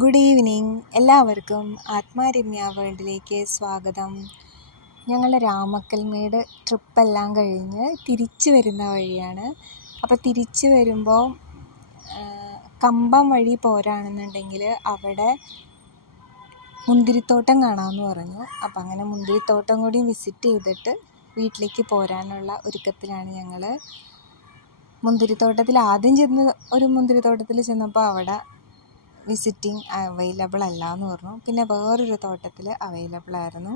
Good evening. എല്ലാവർക്കും ആത്മാരമ്യ വേൾഡിലേക്ക് സ്വാഗതം. ഞങ്ങൾ രാമക്കൽമേട് ട്രിപ്പെല്ലാം കഴിഞ്ഞ് തിരിച്ചു വരുന്ന വഴിയാണ്. അപ്പോൾ തിരിച്ചു വരുമ്പോൾ കമ്പം വഴി പോരാണെന്നുണ്ടെങ്കിൽ അവിടെ മുന്തിരിത്തോട്ടം കാണാമെന്ന് പറഞ്ഞു. അപ്പോൾ അങ്ങനെ മുന്തിരിത്തോട്ടം കൂടി വിസിറ്റ് ചെയ്തിട്ട് വീട്ടിലേക്ക് പോരാനുള്ള ഒരുക്കത്തിലാണ് ഞങ്ങൾ. മുന്തിരിത്തോട്ടത്തിൽ ആദ്യം ഒരു മുന്തിരിത്തോട്ടത്തിൽ ചെന്നപ്പോൾ അവിടെ വിസിറ്റിംഗ് അവൈലബിൾ അല്ല എന്ന് പറഞ്ഞു. പിന്നെ വേറൊരു തോട്ടത്തിൽ അവൈലബിൾ ആയിരുന്നു.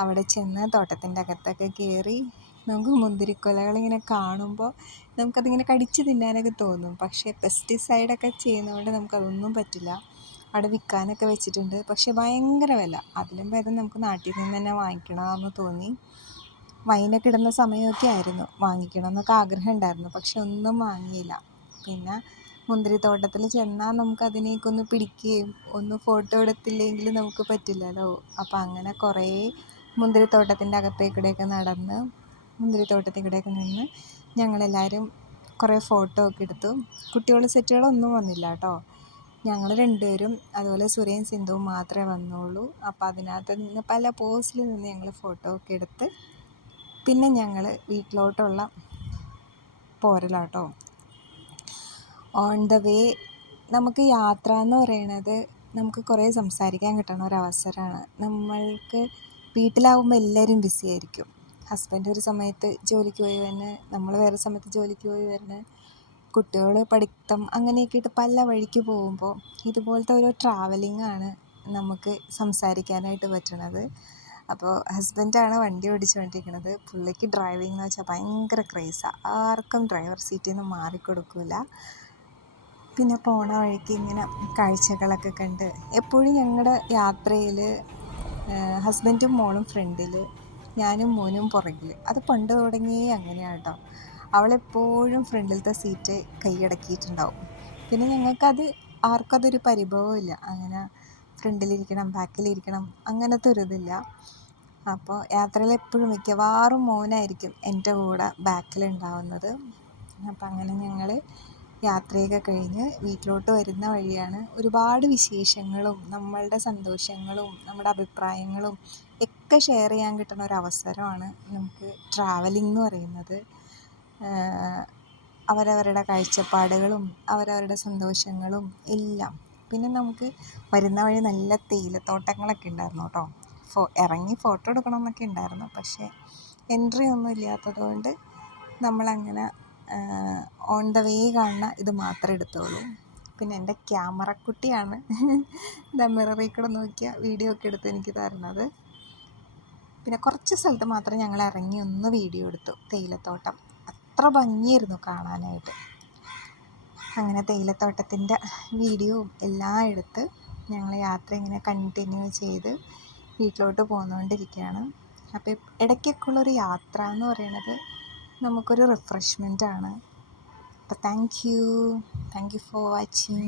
അവിടെ ചെന്ന് തോട്ടത്തിൻ്റെ അകത്തൊക്കെ കയറി നമുക്ക് മുന്തിരിക്കൊലകളിങ്ങനെ കാണുമ്പോൾ നമുക്കതിങ്ങനെ കടിച്ച് തിന്നാനൊക്കെ തോന്നും. പക്ഷേ പെസ്റ്റിസൈഡൊക്കെ ചെയ്യുന്നതുകൊണ്ട് നമുക്കതൊന്നും പറ്റില്ല. അവിടെ വിൽക്കാനൊക്കെ വെച്ചിട്ടുണ്ട്. പക്ഷേ ഭയങ്കര വില. അതിലും ഭേദം നമുക്ക് നാട്ടിൽ നിന്ന് തന്നെ വാങ്ങിക്കണമെന്ന് തോന്നി. വൈനൊക്കെ ഇടുന്ന സമയമൊക്കെ ആയിരുന്നു. വാങ്ങിക്കണം എന്നൊക്കെ ആഗ്രഹം ഉണ്ടായിരുന്നു. പക്ഷെ ഒന്നും വാങ്ങിയില്ല. പിന്നെ മുന്തിരിത്തോട്ടത്തിൽ ചെന്നാൽ നമുക്കതിനെയൊക്കെ ഒന്ന് പിടിക്കുകയും ഒന്ന് ഫോട്ടോ എടുത്തില്ലെങ്കിൽ നമുക്ക് പറ്റില്ലല്ലോ. അപ്പോൾ അങ്ങനെ കുറേ മുന്തിരിത്തോട്ടത്തിൻ്റെ അകത്തേക്കൂടെയൊക്കെ നടന്ന് മുന്തിരിത്തോട്ടത്തിൽ കൂടെയൊക്കെ നിന്ന് ഞങ്ങളെല്ലാവരും കുറേ ഫോട്ടോ ഒക്കെ എടുത്തു. കുട്ടികൾ സെറ്റുകളൊന്നും വന്നില്ല കേട്ടോ. ഞങ്ങൾ രണ്ടുപേരും അതുപോലെ സുരയും സിന്ധുവും മാത്രമേ വന്നുള്ളൂ. അപ്പോൾ അതിനകത്ത് നിന്ന് പല പോസിൽ നിന്ന് ഞങ്ങൾ ഫോട്ടോ ഒക്കെ എടുത്ത് പിന്നെ ഞങ്ങൾ വീട്ടിലോട്ടുള്ള പോരലാട്ടോ. ഓൺ ദ വേ നമുക്ക് യാത്ര എന്ന് പറയുന്നത് നമുക്ക് കുറേ സംസാരിക്കാൻ കിട്ടുന്ന ഒരവസരമാണ്. നമ്മൾക്ക് വീട്ടിലാവുമ്പോൾ എല്ലാവരും ബിസി ആയിരിക്കും. ഹസ്ബൻഡ് ഒരു സമയത്ത് ജോലിക്ക് പോയി വരുന്നു, നമ്മൾ വേറെ സമയത്ത് ജോലിക്ക് പോയി വരുന്നു, കുട്ടികൾ പഠിത്തം അങ്ങനെയൊക്കെ ആയിട്ട് പല വഴിക്ക് പോകുമ്പോൾ ഇതുപോലത്തെ ഒരു ട്രാവലിംഗാണ് നമുക്ക് സംസാരിക്കാനായിട്ട് പറ്റണത്. അപ്പോൾ ഹസ്ബൻഡാണ് വണ്ടി ഓടിച്ചുകൊണ്ടിരിക്കുന്നത്. പുള്ളിക്ക് ഡ്രൈവിംഗ് എന്ന് വെച്ചാൽ ഭയങ്കര ക്രേസാണ്. ആർക്കും ഡ്രൈവർ സീറ്റിൽ നിന്ന് മാറിക്കൊടുക്കില്ല. പിന്നെ പോണ വഴിക്ക് ഇങ്ങനെ കാഴ്ചകളൊക്കെ കണ്ട് എപ്പോഴും ഞങ്ങളുടെ യാത്രയിൽ ഹസ്ബൻഡും മോളും ഫ്രണ്ടിൽ, ഞാനും മോനും പുറകിൽ. അത് പണ്ട് തുടങ്ങിയേ അങ്ങനെയാണ് കേട്ടോ. അവളെപ്പോഴും ഫ്രണ്ടിലത്തെ സീറ്റ് കൈയടക്കിയിട്ടുണ്ടാവും. പിന്നെ ഞങ്ങൾക്കത് ആർക്കും അതൊരു പരിഭവമില്ല. അങ്ങനെ ഫ്രണ്ടിലിരിക്കണം ബാക്കിലിരിക്കണം അങ്ങനത്തെ ഒരു ഇതില്ല. അപ്പോൾ യാത്രയിൽ എപ്പോഴും മിക്കവാറും മോനായിരിക്കും എൻ്റെ കൂടെ ബാക്കിലുണ്ടാവുന്നത്. അപ്പം അങ്ങനെ ഞങ്ങൾ യാത്രയൊക്കെ കഴിഞ്ഞ് വീട്ടിലോട്ട് വരുന്ന വഴിയാണ്. ഒരുപാട് വിശേഷങ്ങളും നമ്മളുടെ സന്തോഷങ്ങളും നമ്മുടെ അഭിപ്രായങ്ങളും ഒക്കെ ഷെയർ ചെയ്യാൻ കിട്ടുന്ന ഒരവസരമാണ് നമുക്ക് ട്രാവലിംഗ് എന്ന് പറയുന്നത്. അവരവരുടെ കാഴ്ചപ്പാടുകളും അവരവരുടെ സന്തോഷങ്ങളും എല്ലാം. പിന്നെ നമുക്ക് വരുന്ന വഴി നല്ല തേയിലത്തോട്ടങ്ങളൊക്കെ ഉണ്ടായിരുന്നു കേട്ടോ. ഇറങ്ങി ഫോട്ടോ എടുക്കണം എന്നൊക്കെ ഉണ്ടായിരുന്നു. പക്ഷേ എൻട്രി ഒന്നും ഇല്ലാത്തത് കൊണ്ട് നമ്മളങ്ങനെ ഓൺ ദ വേ കാണുന്ന ഇത് മാത്രമേ എടുത്തുള്ളൂ. പിന്നെ എൻ്റെ ക്യാമറക്കുട്ടിയാണ് മിററിൽ കൂടെ നോക്കിയ വീഡിയോ ഒക്കെ എടുത്ത് എനിക്ക് തരുന്നത്. പിന്നെ കുറച്ച് സ്ഥലത്ത് മാത്രം ഞങ്ങൾ ഇറങ്ങി ഒന്ന് വീഡിയോ എടുത്തു. തേയിലത്തോട്ടം അത്ര ഭംഗിയായിരുന്നു കാണാനായിട്ട്. അങ്ങനെ തേയിലത്തോട്ടത്തിൻ്റെ വീഡിയോയും എല്ലാം എടുത്ത് ഞങ്ങൾ യാത്ര ഇങ്ങനെ കണ്ടിന്യൂ ചെയ്ത് വീട്ടിലോട്ട് പോന്നുകൊണ്ടിരിക്കുകയാണ്. അപ്പോൾ ഇടയ്ക്കൊക്കെ ഉള്ളൊരു യാത്ര എന്ന് പറയുന്നത് നമുക്കൊരു റിഫ്രഷ്മെൻ്റാണ്. അപ്പോൾ താങ്ക് യു ഫോർ വാച്ചിങ്.